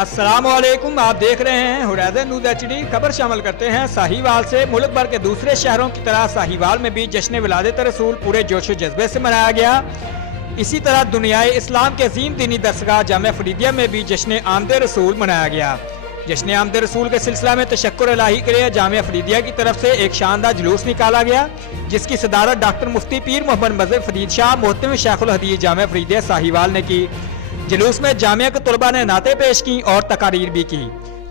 अस्सलाम वालेकुम, आप देख रहे हैं हुरैज़न न्यूज़ HD। खबर शामिल करते हैं साहिवाल से। मुल्क भर के दूसरे शहरों की तरह साहिवाल में भी जश्न विलादत रसूल पूरे जोश व जज्बे से मनाया गया। इसी तरह दुनियाए इस्लाम के अजीम दीनी दरसगाह जामिया फरीदिया में भी जश्न आमद रसूल मनाया गया। जश्न आमद रसूल के सिलसिला में तशक्कुर इलाही के लिए जामिया फरीदिया की तरफ से एक शानदार जुलूस निकाला गया, जिसकी सदारत डॉक्टर मुफ्ती पीर मोहम्मद मजहर फरीद शाह मोहतम शेखुल हदीस जामिया फरीदिया साहिवाल ने की। जुलूस में जामिया के तलबा ने नाते पेश की और तकारीर भी की।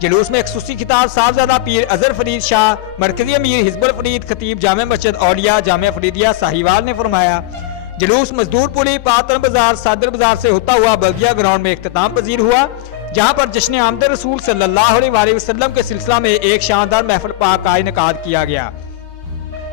जुलूस में खसूसी खिताब साहबजादा पीर अजहर फरीद शाह, मरकजी अमीर हिजबुल फरीद, खतीब जामिया मस्जिद औलिया जामिया फरीदिया साहिवाल ने फरमाया। जुलूस मजदूर पुली, पातन बाजार, सादर बाजार से होता हुआ बल्दिया ग्राउंड में इख्तिताम पजीर हुआ, जहाँ पर जश्न आमद रसूल सल्लल्लाहु अलैहि वसल्लम के सिलसिला में एक शानदार महफिल पाक का इनेकाद किया गया,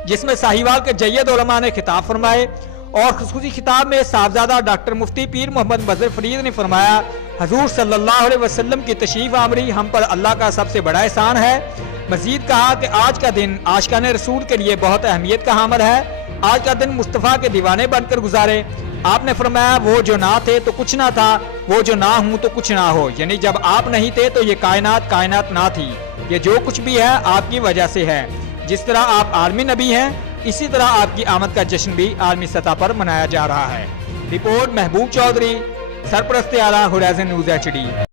जिसमें साहिवाल के जय्यद उलमा ने खिताब फरमाए। और खुसूसी खिताब में साहबजादा डॉक्टर मुफ्ती पीर मोहम्मद मजहर फरीद ने फरमाया, हजूर सल्लल्लाहु अलैहि वसल्लम की तशरीफ आमरी हम पर अल्लाह का सबसे बड़ा एहसान है। मजीद कहा कि आज का दिन आशिकाने रसूल के लिए बहुत अहमियत का हामिल है। आज का दिन मुस्तफ़ा के दीवाने बनकर गुजारे। आपने फरमाया, वो जो ना थे तो कुछ ना था, वो जो ना हूँ तो कुछ ना हो, यानी जब आप नहीं थे तो ये कायनात ना थी। ये जो कुछ भी है आपकी वजह से है। जिस तरह आप आलमी नबी हैं, इसी तरह आपकी आमद का जश्न भी आलमी सतह पर मनाया जा रहा है। रिपोर्ट महबूब चौधरी, सरपरस्त आला, हुरैज़न न्यूज़ HD।